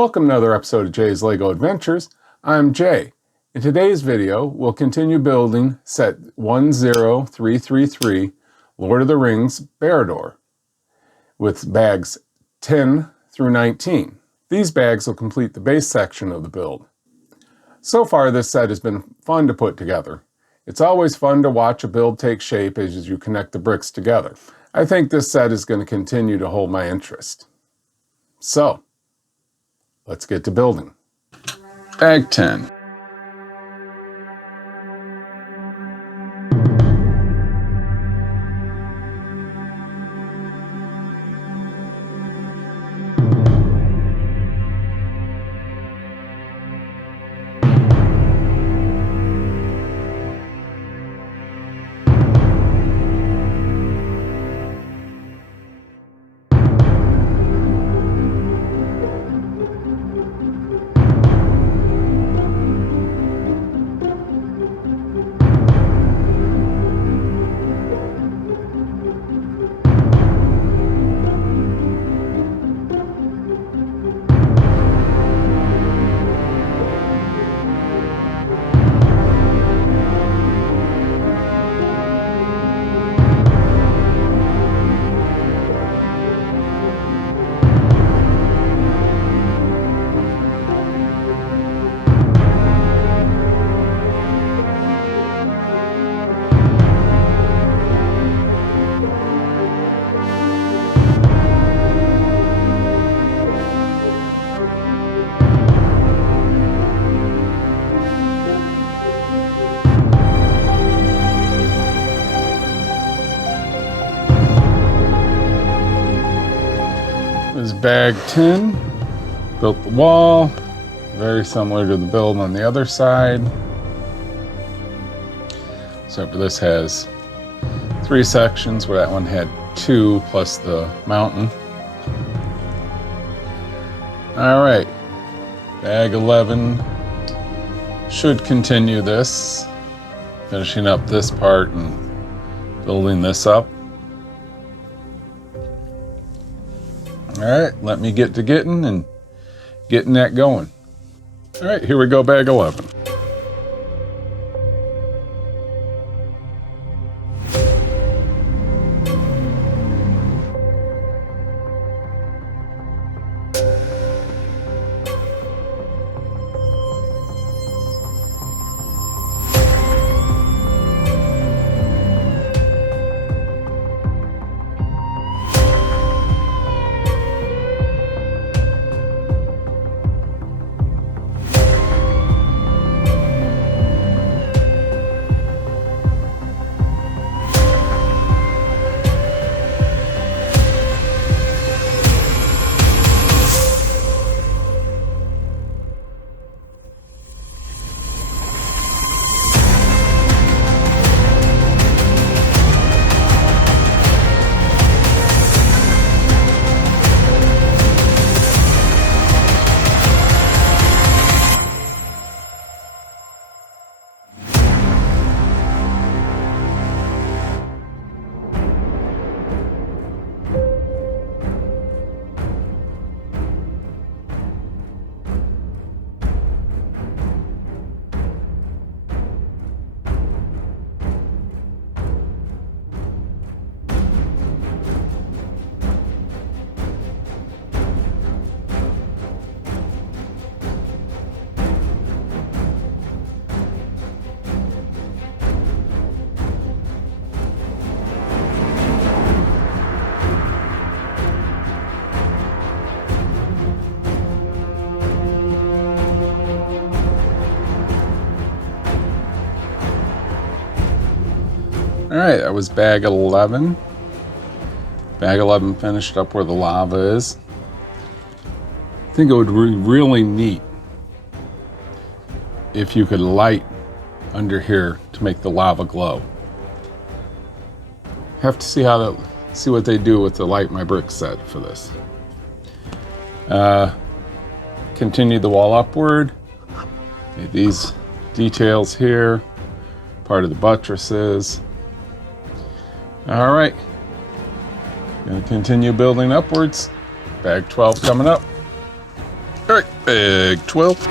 Welcome to another episode of Jay's LEGO Adventures. I'm Jay. In today's video, we'll continue building set 10333 Lord of the Rings Barad-dur with bags 10 through 19. These bags will complete the base section of the build. So far, this set has been fun to put together. It's always fun to watch a build take shape as you connect the bricks together. I think this set is going to continue to hold my interest. So, let's get to building. Bag 10. This is bag 10. Built the wall, very similar to the build on the other side. Except for this has 3 sections, where that one had 2 plus the mountain. All right, bag 11 should continue this, finishing up this part and building this up. All right, let me get to getting that going. All right, here we go, bag 11. All right, that was bag 11. Bag 11 finished up where the lava is. I think it would be really neat if you could light under here to make the lava glow. Have to see see what they do with the light my brick set for this. Continue the wall upward. These details here, part of the buttresses. All right, gonna continue building upwards. Bag 12 coming up. All right, bag 12.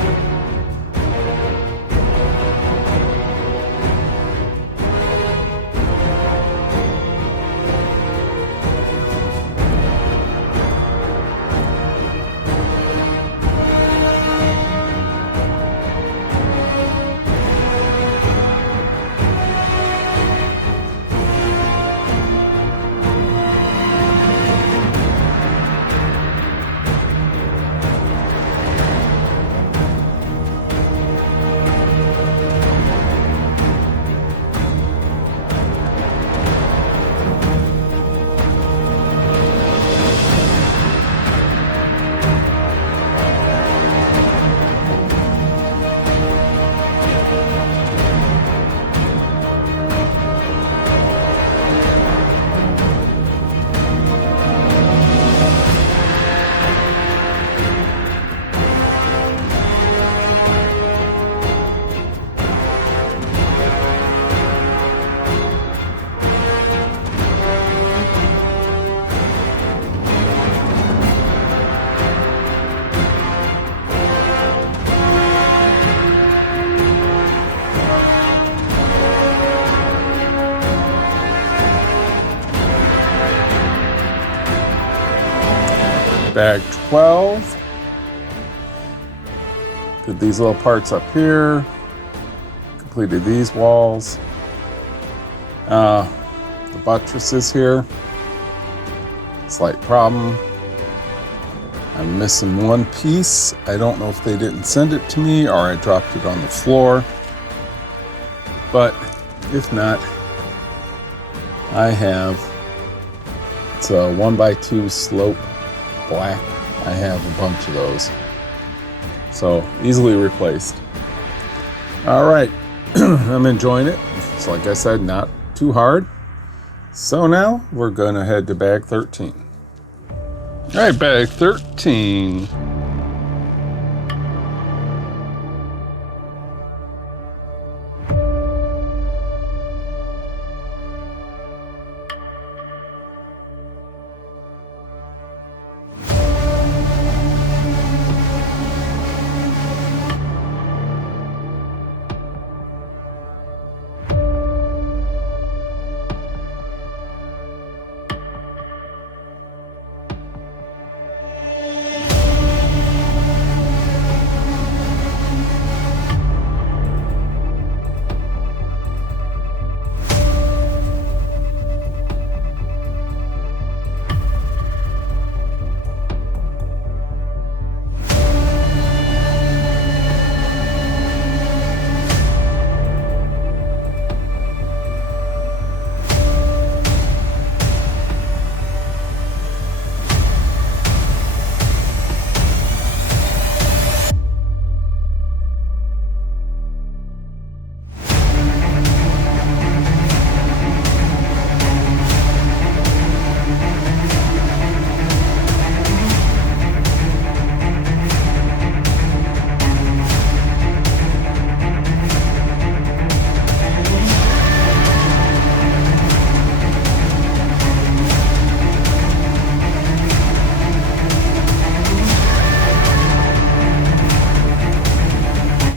Bag 12. Did these little parts up here. Completed these walls. The buttresses here. Slight problem. I'm missing one piece. I don't know if they didn't send it to me or I dropped it on the floor. But if not, I have, it's a 1x2 slope black. I have a bunch of those. So easily replaced. All right, I'm enjoying it. It's like I said, not too hard. So now we're gonna head to bag 13. All right, bag 13.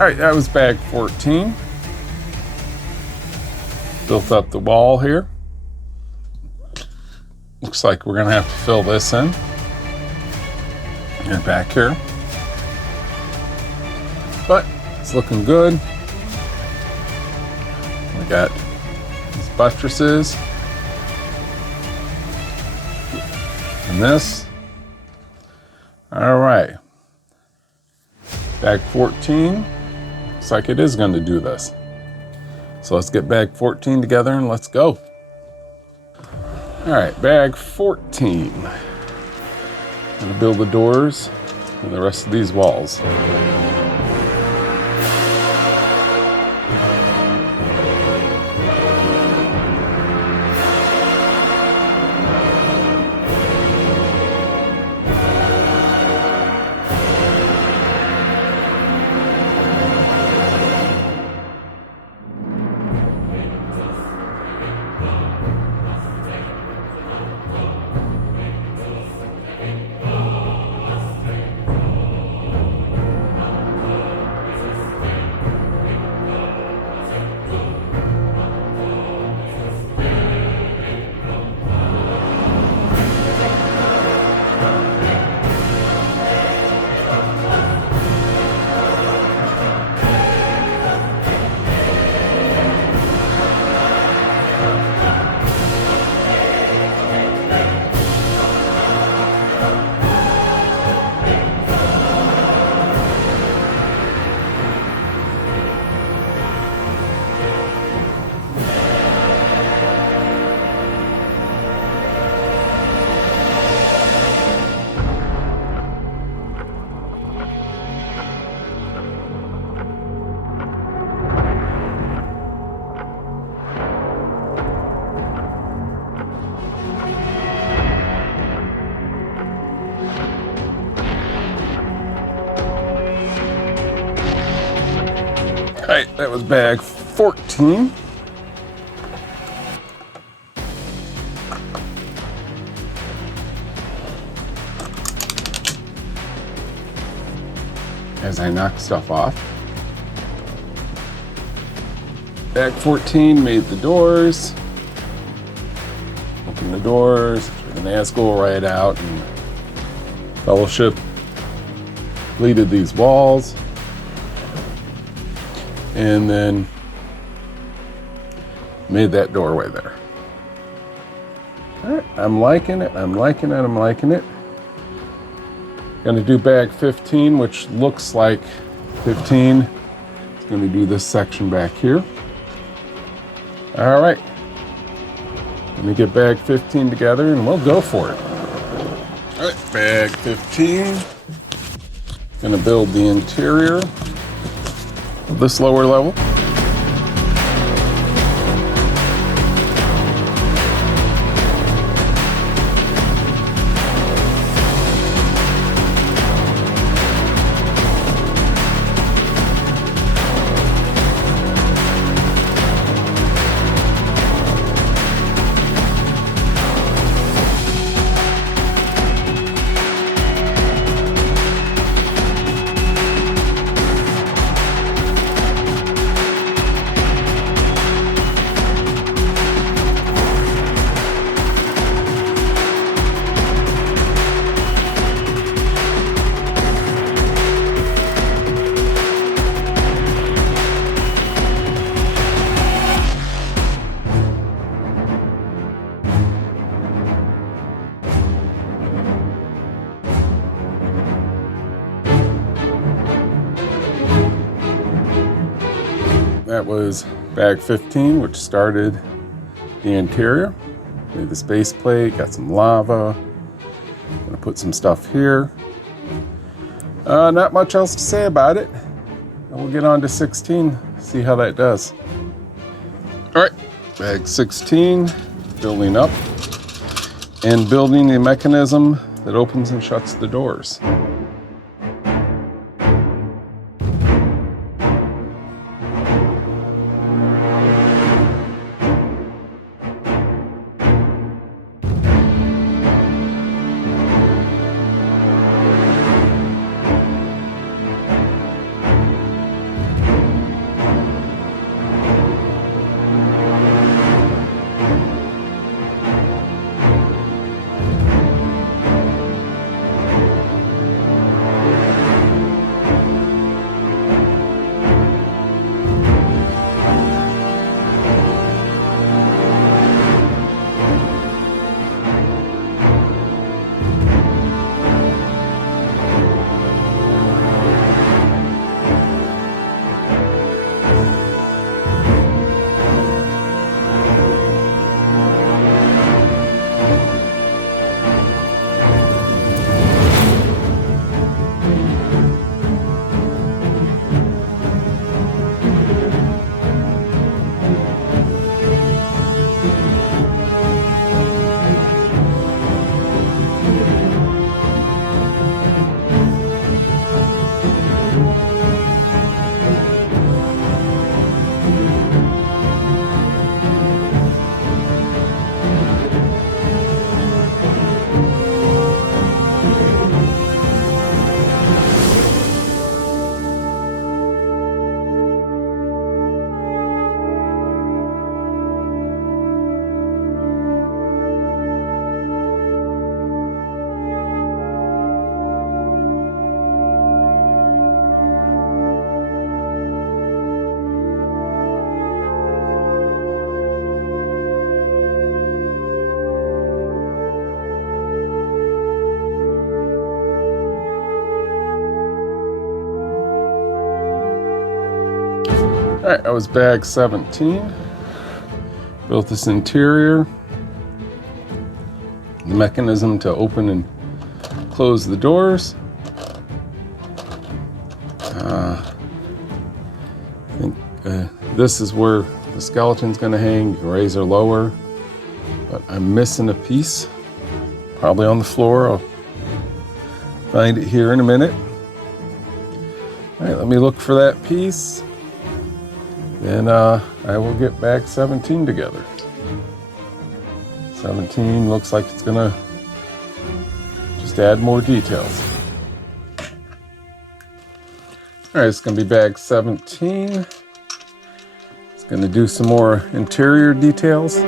All right, that was bag 14. Built up the wall here. Looks like we're gonna have to fill this in. And back here. But it's looking good. We got these buttresses. And this. All right. Bag 14. Looks like it is going to do this. So let's get bag 14 together and let's go. All right, bag 14. I'm going to build the doors and the rest of these walls. right, that was bag 14. As I knock stuff off. Bag 14 made the doors. Open the doors, threw the Nazgul right out, and Fellowship completed these walls. And then made that doorway there. All right, I'm liking it, I'm liking it, I'm liking it. Gonna do bag 15, which looks like 15. It's gonna do this section back here. All right, let me get bag 15 together and we'll go for it. All right, bag 15. Gonna build the interior of this lower level. That was bag 15, which started the interior. Made this base plate, got some lava. Gonna put some stuff here. Not much else to say about it. And we'll get on to 16, see how that does. All right, bag 16, building up and building the mechanism that opens and shuts the doors. All right, that was bag 17. Built this interior, the mechanism to open and close the doors. I think this is where the skeleton's gonna hang. You can raise or lower, but I'm missing a piece, probably on the floor. I'll find it here in a minute. All right, let me look for that piece. then I will get bag 17 together. 17 looks like it's gonna just add more details. Alright, it's gonna be bag 17. It's gonna do some more interior details.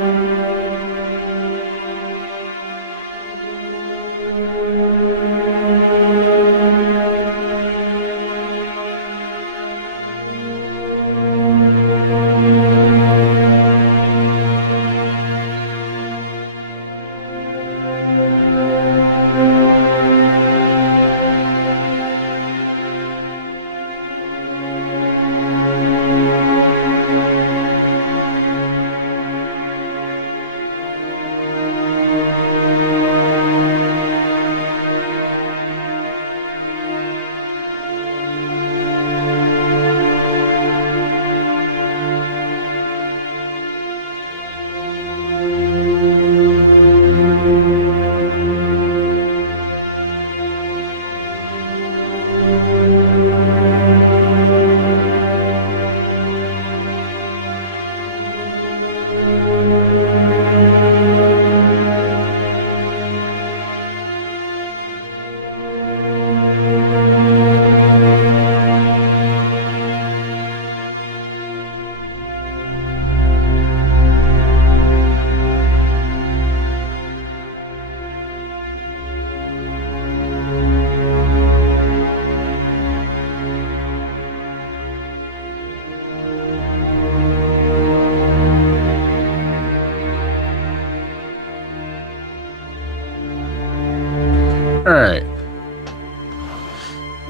Alright,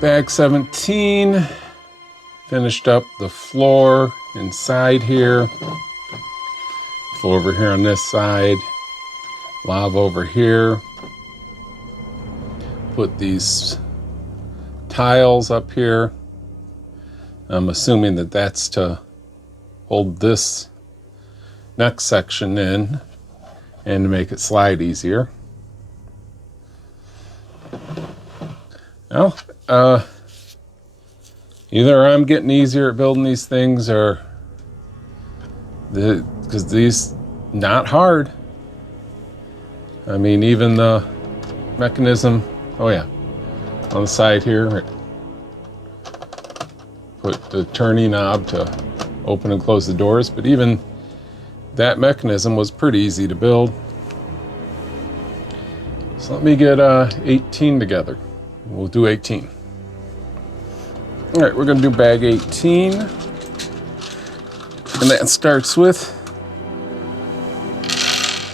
bag 17, finished up the floor inside here, floor over here on this side, lava over here, put these tiles up here. I'm assuming that that's to hold this next section in and to make it slide easier. Well, either I'm getting easier at building these things or because these not hard. I mean, even the mechanism, oh yeah, on the side here, put the turning knob to open and close the doors, but even that mechanism was pretty easy to build. So let me get 18 together. We'll do 18. All right, we're gonna do bag 18. And that starts with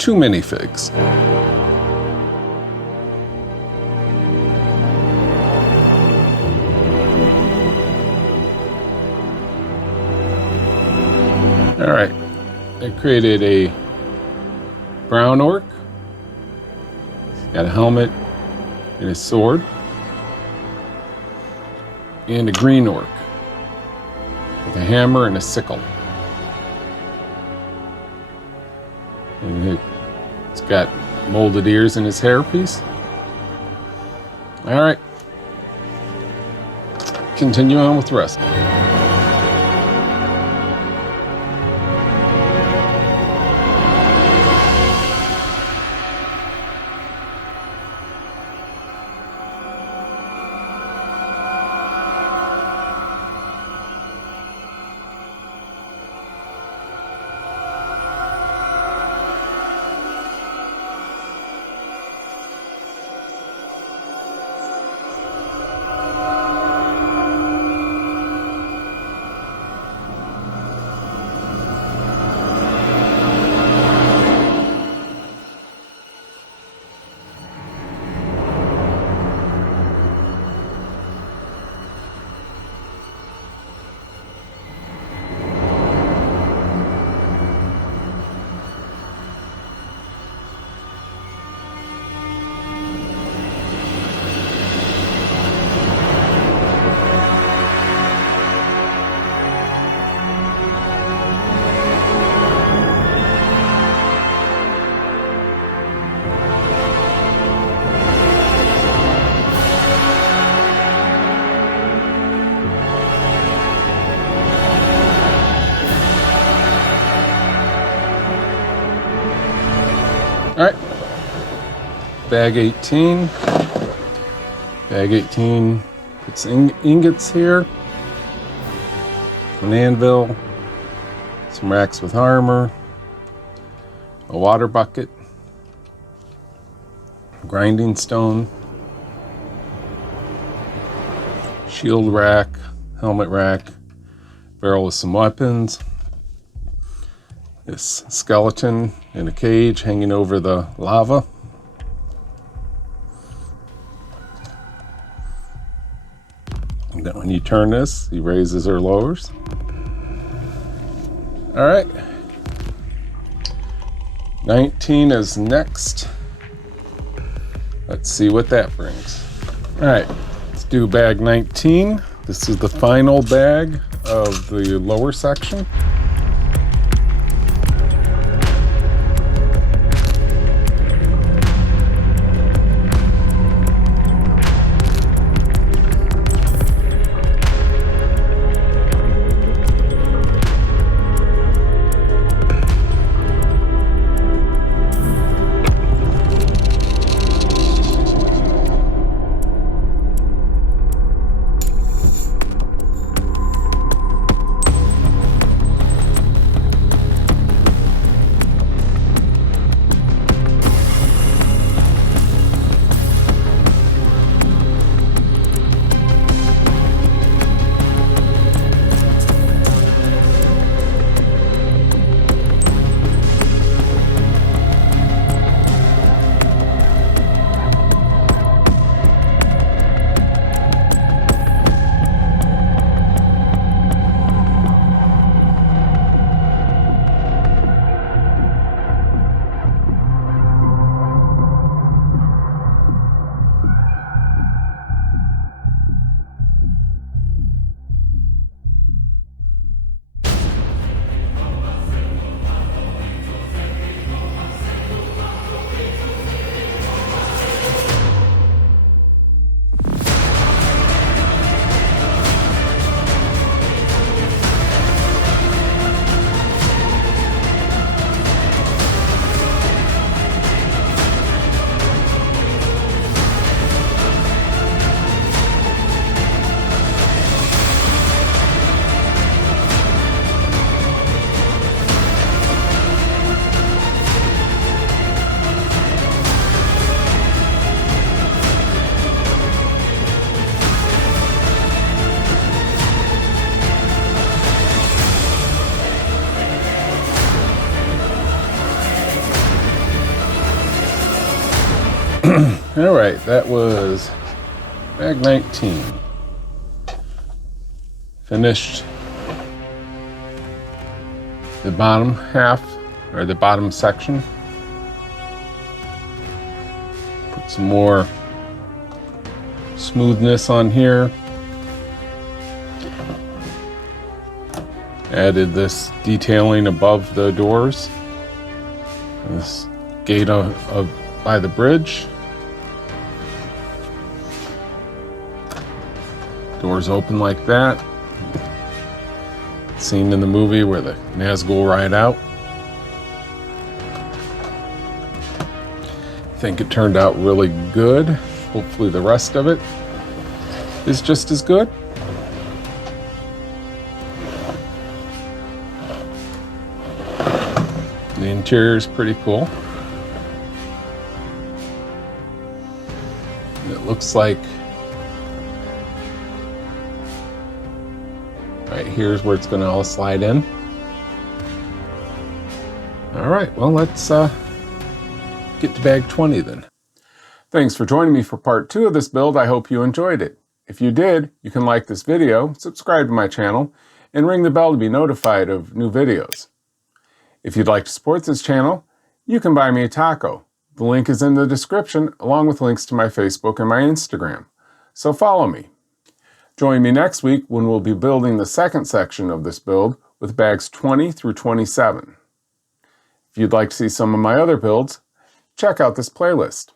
2 minifigs. All right, I created a brown orc. He's got a helmet and a sword. And a green orc with a hammer and a sickle. And it's got molded ears in his hairpiece. All right, continue on with the rest. bag 18. Bag 18 puts ingots here, an anvil, some racks with armor, a water bucket, grinding stone, shield rack, helmet rack, barrel with some weapons, this skeleton in a cage hanging over the lava, and then when you turn this, he raises or lowers. All right, 19 is next. Let's see what that brings. All right, let's do bag 19. This is the final bag of the lower section. All right, that was bag 19. Finished the bottom half, or the bottom section. Put some more smoothness on here. Added this detailing above the doors. This gate by the bridge. Doors open like that. Scene in the movie where the Nazgul ride out. I think it turned out really good. Hopefully the rest of it is just as good. The interior is pretty cool. It looks like right here's where it's going to all slide in. All right, well, let's get to bag 20 then. Thanks for joining me for part 2 of this build. I hope you enjoyed it. If you did, you can like this video, subscribe to my channel, and ring the bell to be notified of new videos. If you'd like to support this channel, you can buy me a taco. The link is in the description, along with links to my Facebook and my Instagram. So follow me. Join me next week when we'll be building the second section of this build with bags 20 through 27. If you'd like to see some of my other builds, check out this playlist.